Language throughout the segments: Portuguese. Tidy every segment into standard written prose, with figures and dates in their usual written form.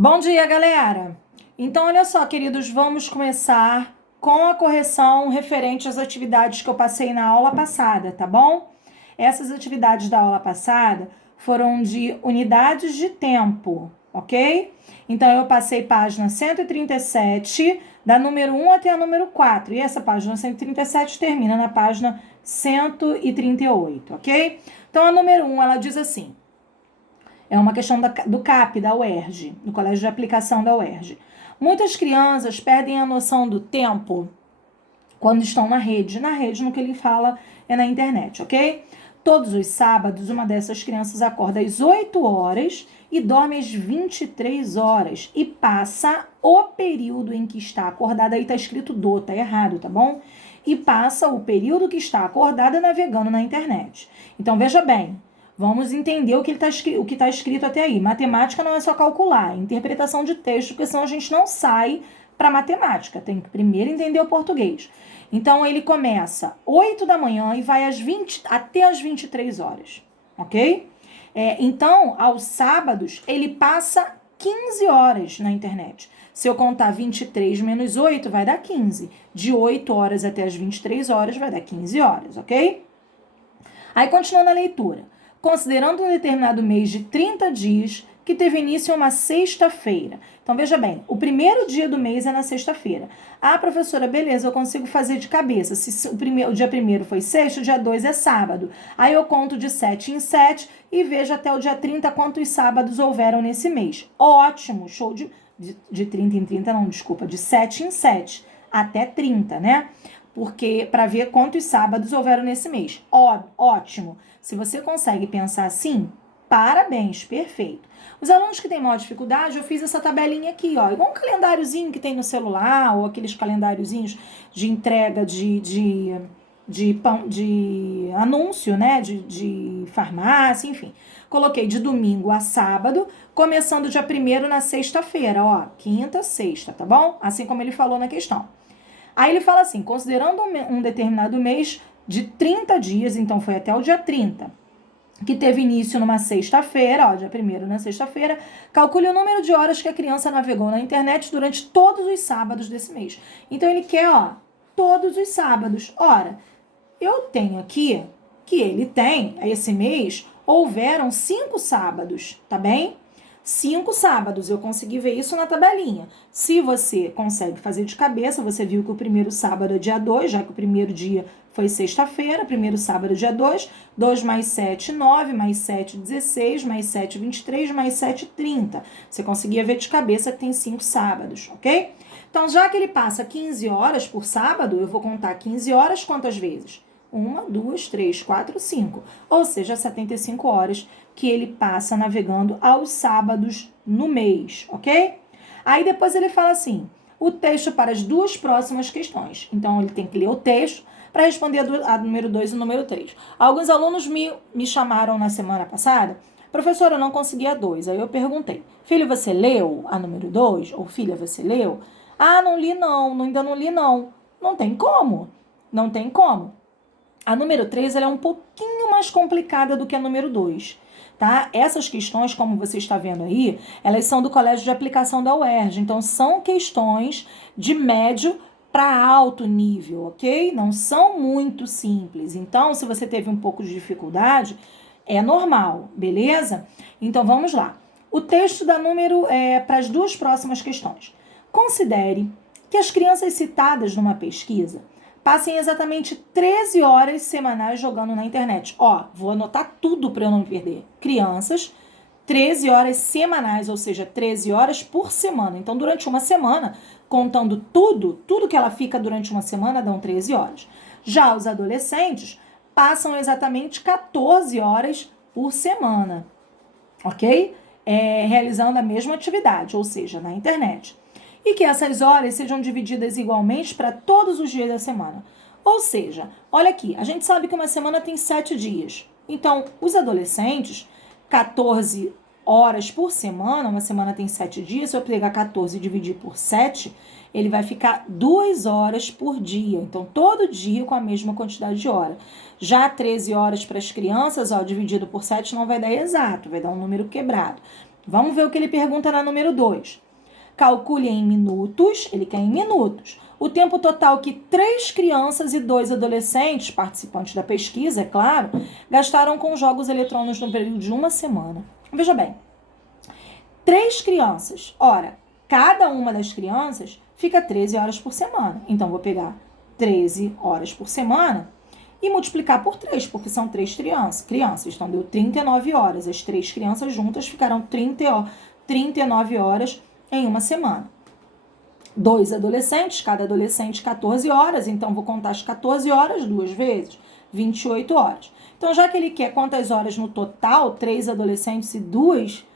Bom dia, galera! Então, olha só, queridos, vamos começar com a correção referente às atividades que eu passei na aula passada, tá bom? Essas atividades da aula passada foram de unidades de tempo, ok? Então, eu passei página 137, da número 1 até a número 4. E essa página 137 termina na página 138, ok? Então, a número 1, ela diz assim... É uma questão do CAP, da UERJ, do Colégio de Aplicação da UERJ. Muitas crianças perdem a noção do tempo quando estão na rede. Na rede, no que ele fala, é na internet, ok? Todos os sábados, uma dessas crianças acorda às 8 horas e dorme às 23 horas. E passa o período em que está acordada. Aí tá escrito tá errado, tá bom? E passa o período que está acordada navegando na internet. Então, veja bem. Vamos entender o que está escrito até aí. Matemática não é só calcular, é interpretação de texto, porque senão a gente não sai para matemática. Tem que primeiro entender o português. Então, ele começa 8 da manhã e vai até as 23 horas, ok? Então, aos sábados, ele passa 15 horas na internet. Se eu contar 23 menos 8, vai dar 15. De 8 horas até as 23 horas, vai dar 15 horas, ok? Aí, continuando a leitura. Considerando um determinado mês de 30 dias que teve início em uma sexta-feira. Então, veja bem, o primeiro dia do mês é na sexta-feira. Ah, professora, beleza, eu consigo fazer de cabeça. Se o dia 1º foi sexta, o dia 2 é sábado. Aí eu conto de 7 em 7 e vejo até o dia 30 quantos sábados houveram nesse mês. Ótimo, show de 30 em 30, não, desculpa, de 7 em 7 até 30, né? Porque para ver quantos sábados houveram nesse mês. Ótimo. Se você consegue pensar assim, parabéns, perfeito. Os alunos que têm maior dificuldade, eu fiz essa tabelinha aqui, ó, igual um calendáriozinho que tem no celular, ou aqueles calendáriozinhos de entrega de anúncio, né, de farmácia, enfim. Coloquei de domingo a sábado, começando dia 1º na sexta-feira, ó, quinta, sexta, tá bom? Assim como ele falou na questão. Aí ele fala assim, considerando um determinado mês de 30 dias, então foi até o dia 30, que teve início numa sexta-feira, ó, dia 1º na sexta-feira, calcule o número de horas que a criança navegou na internet durante todos os sábados desse mês. Então ele quer, ó, todos os sábados. Ora, eu tenho aqui que ele tem, esse mês, houveram 5 sábados, tá bem? 5 sábados, eu consegui ver isso na tabelinha. Se você consegue fazer de cabeça, você viu que o primeiro sábado é dia 2, já que o primeiro dia foi sexta-feira, primeiro sábado é dia 2, 2 mais 7, 9, mais 7, 16, mais 7, 23, mais 7, 30. Você conseguia ver de cabeça que tem 5 sábados, ok? Então, já que ele passa 15 horas por sábado, eu vou contar 15 horas quantas vezes? 1, 2, 3, 4, 5. Ou seja, 75 horas que ele passa navegando aos sábados no mês, ok? Aí depois ele fala assim, o texto para as 2 próximas questões. Então, ele tem que ler o texto para responder a número 2 e o número 3. Alguns alunos me chamaram na semana passada, professora, eu não consegui a 2. Aí eu perguntei, filho, você leu a número 2? Ou filha, você leu? Ah, não li não, ainda não li não. Não tem como, não tem como. A número 3 ela é um pouquinho mais complicada do que a número 2, tá? Essas questões, como você está vendo aí, elas são do Colégio de Aplicação da UERJ. Então, são questões de médio para alto nível, ok? Não são muito simples. Então, se você teve um pouco de dificuldade, é normal, beleza? Então, vamos lá. O texto dá número para as 2 próximas questões. Considere que as crianças citadas numa pesquisa passem exatamente 13 horas semanais jogando na internet. Ó, vou anotar tudo para eu não me perder. Crianças, 13 horas semanais, ou seja, 13 horas por semana. Então, durante uma semana, contando tudo que ela fica durante uma semana, dão 13 horas. Já os adolescentes passam exatamente 14 horas por semana, ok? Realizando a mesma atividade, ou seja, na internet. E que essas horas sejam divididas igualmente para todos os dias da semana. Ou seja, olha aqui, a gente sabe que uma semana tem 7 dias. Então, os adolescentes, 14 horas por semana, uma semana tem 7 dias, se eu pegar 14 e dividir por 7, ele vai ficar 2 horas por dia. Então, todo dia com a mesma quantidade de hora. Já 13 horas para as crianças, ó, dividido por 7 não vai dar exato, vai dar um número quebrado. Vamos ver o que ele pergunta na número 2. Calcule em minutos, ele quer em minutos, o tempo total que 3 crianças e 2 adolescentes, participantes da pesquisa, é claro, gastaram com jogos eletrônicos no período de uma semana. Veja bem, 3 crianças, ora, cada uma das crianças fica 13 horas por semana. Então, vou pegar 13 horas por semana e multiplicar por 3, porque são 3 crianças. Então, deu 39 horas. As 3 crianças juntas ficaram 39 horas em uma semana. 2 adolescentes, cada adolescente 14 horas. Então, vou contar as 14 horas 2 vezes, 28 horas. Então, já que ele quer quantas horas no total, 3 adolescentes e 2...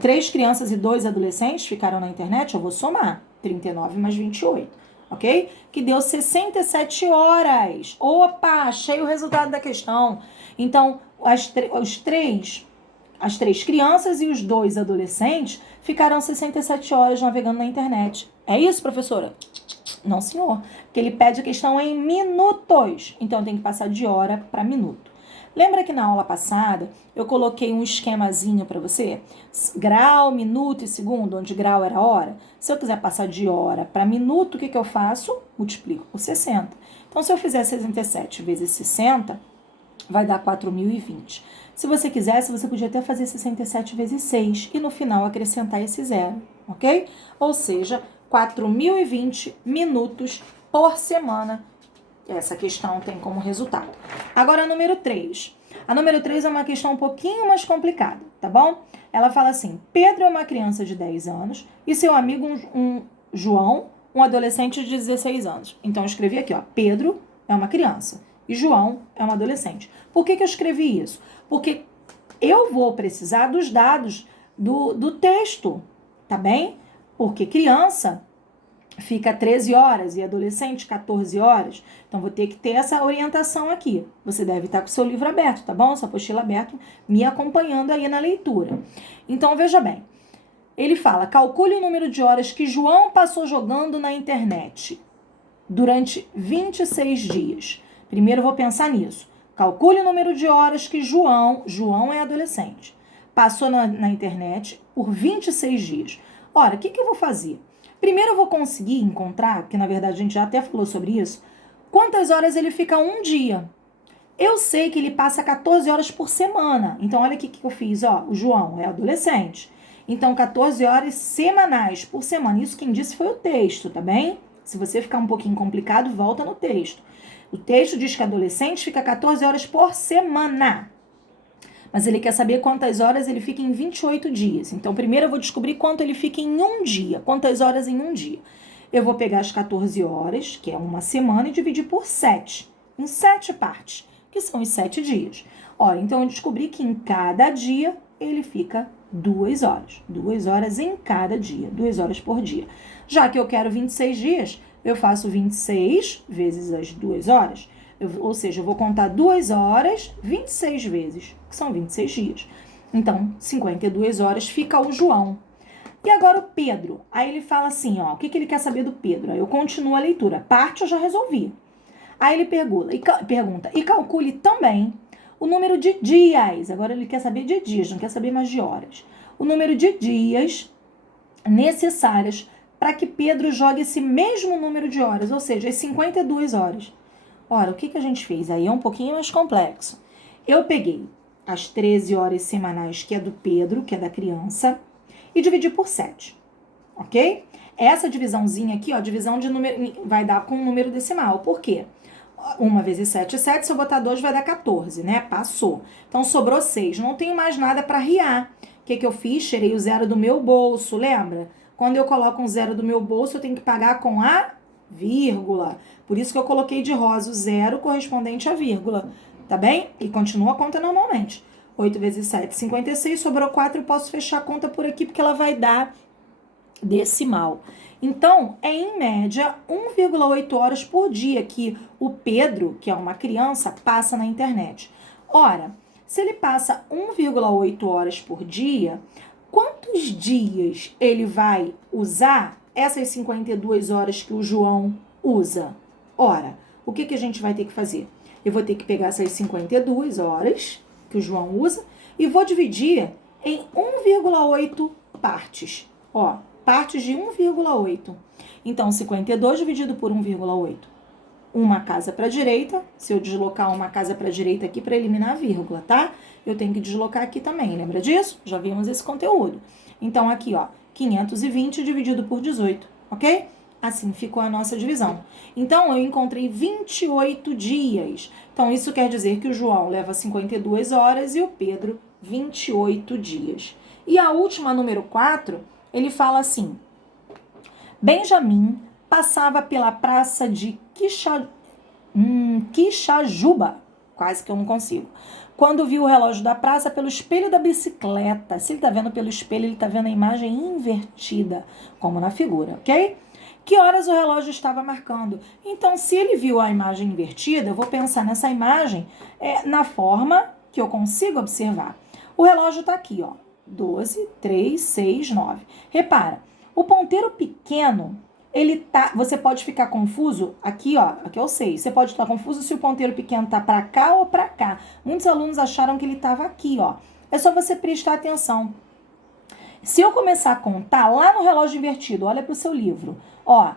3 crianças e 2 adolescentes ficaram na internet, eu vou somar 39 mais 28, ok? Que deu 67 horas. Opa, achei o resultado da questão. Então, as 3 crianças e os 2 adolescentes ficaram 67 horas navegando na internet. É isso, professora? Não, senhor. Porque ele pede a questão em minutos. Então, tem que passar de hora para minuto. Lembra que na aula passada eu coloquei um esquemazinho para você? Grau, minuto e segundo, onde grau era hora. Se eu quiser passar de hora para minuto, o que eu faço? Multiplico por 60. Então, se eu fizer 67 vezes 60, vai dar 4.020. Se você quisesse, você podia até fazer 67 vezes 6 e no final acrescentar esse zero, ok? Ou seja, 4.020 minutos por semana. Essa questão tem como resultado. Agora, a número 3. A número 3 é uma questão um pouquinho mais complicada, tá bom? Ela fala assim, Pedro é uma criança de 10 anos e seu amigo, João, um adolescente de 16 anos. Então, eu escrevi aqui, ó, Pedro é uma criança e João é um adolescente. Por que eu escrevi isso? Porque eu vou precisar dos dados do texto, tá bem? Porque criança fica 13 horas e adolescente 14 horas. Então, vou ter que ter essa orientação aqui. Você deve estar com o seu livro aberto, tá bom? Sua apostila aberta, me acompanhando aí na leitura. Então, veja bem. Ele fala, calcule o número de horas que João passou jogando na internet durante 26 dias. Primeiro, eu vou pensar nisso. Calcule o número de horas que João é adolescente, passou na internet por 26 dias. Ora, o que eu vou fazer? Primeiro eu vou conseguir encontrar, que na verdade a gente já até falou sobre isso, quantas horas ele fica um dia. Eu sei que ele passa 14 horas por semana. Então, olha aqui o que eu fiz. Ó, o João é adolescente. Então, 14 horas semanais por semana. Isso quem disse foi o texto, tá bem? Se você ficar um pouquinho complicado, volta no texto. O texto diz que adolescente fica 14 horas por semana. Mas ele quer saber quantas horas ele fica em 28 dias. Então, primeiro eu vou descobrir quanto ele fica em um dia. Quantas horas em um dia. Eu vou pegar as 14 horas, que é uma semana, e dividir por 7. Em 7 partes, que são os 7 dias. Ora, então eu descobri que em cada dia ele fica 2 horas. 2 horas em cada dia. 2 horas por dia. Já que eu quero 26 dias, eu faço 26 vezes as 2 horas. Ou seja, eu vou contar 2 horas 26 vezes, que são 26 dias. Então, 52 horas fica o João. E agora o Pedro. Aí ele fala assim, ó, o que ele quer saber do Pedro? Aí eu continuo a leitura. Parte eu já resolvi. Aí ele pergunta, e calcule também o número de dias. Agora ele quer saber de dias, não quer saber mais de horas. O número de dias necessários para que Pedro jogue esse mesmo número de horas, ou seja, as 52 horas. Ora, o que a gente fez? Aí é um pouquinho mais complexo. Eu peguei as 13 horas semanais, que é do Pedro, que é da criança, e dividi por 7, ok? Essa divisãozinha aqui, ó, divisão de número, vai dar com um número decimal. Por quê? 1 vezes 7 é 7, se eu botar 2 vai dar 14, né? Passou. Então, sobrou 6. Não tenho mais nada para riar. O que eu fiz? Tirei o zero do meu bolso, lembra? Quando eu coloco um zero do meu bolso, eu tenho que pagar com a vírgula. Por isso que eu coloquei de rosa o zero correspondente à vírgula, tá bem? E continua a conta normalmente. 8 vezes 7, 56, sobrou 4, eu posso fechar a conta por aqui porque ela vai dar decimal. Então, é em média 1,8 horas por dia que o Pedro, que é uma criança, passa na internet. Ora, se ele passa 1,8 horas por dia, quantos dias ele vai usar essas 52 horas que o João usa? Ora, o que a gente vai ter que fazer? Eu vou ter que pegar essas 52 horas que o João usa e vou dividir em 1,8 partes. Ó, partes de 1,8. Então, 52 dividido por 1,8. Uma casa para a direita. Se eu deslocar uma casa para a direita aqui para eliminar a vírgula, tá? Eu tenho que deslocar aqui também, lembra disso? Já vimos esse conteúdo. Então, aqui, ó, 520 dividido por 18, ok? Assim ficou a nossa divisão. Então, eu encontrei 28 dias. Então, isso quer dizer que o João leva 52 horas e o Pedro 28 dias. E a última, número 4, ele fala assim: Benjamin passava pela praça de Quixajuba, quase que eu não consigo, quando viu o relógio da praça pelo espelho da bicicleta. Se ele está vendo pelo espelho, ele está vendo a imagem invertida, como na figura, ok? Que horas o relógio estava marcando? Então, se ele viu a imagem invertida, eu vou pensar nessa imagem na forma que eu consigo observar. O relógio está aqui, ó, 12, 3, 6, 9. Repara, o ponteiro pequeno, você pode ficar confuso, aqui ó, aqui é o 6, você pode estar confuso se o ponteiro pequeno tá para cá ou para cá. Muitos alunos acharam que ele estava aqui, ó. É só você prestar atenção. Se eu começar a contar lá no relógio invertido, olha para o seu livro, ó,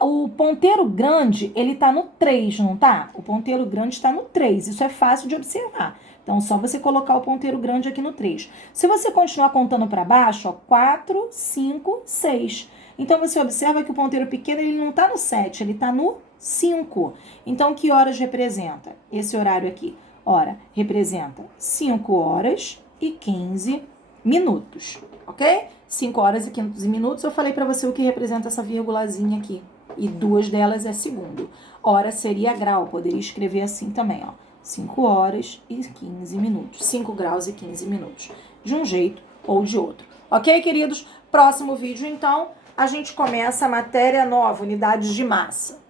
o ponteiro grande, ele tá no 3, não tá? O ponteiro grande está no 3, isso é fácil de observar. Então, só você colocar o ponteiro grande aqui no 3. Se você continuar contando para baixo, ó, 4, 5, 6. Então, você observa que o ponteiro pequeno, ele não tá no 7, ele tá no 5. Então, que horas representa? Esse horário aqui, ora, representa 5 horas e 15 minutos, ok? 5 horas e 15 minutos, eu falei para você o que representa essa vírgulazinha aqui. E 2 delas é segundo. Hora seria grau, poderia escrever assim também, ó. 5 horas e 15 minutos. 5 graus e 15 minutos. De um jeito ou de outro. Ok, queridos? Próximo vídeo, então, a gente começa a matéria nova, unidades de massa.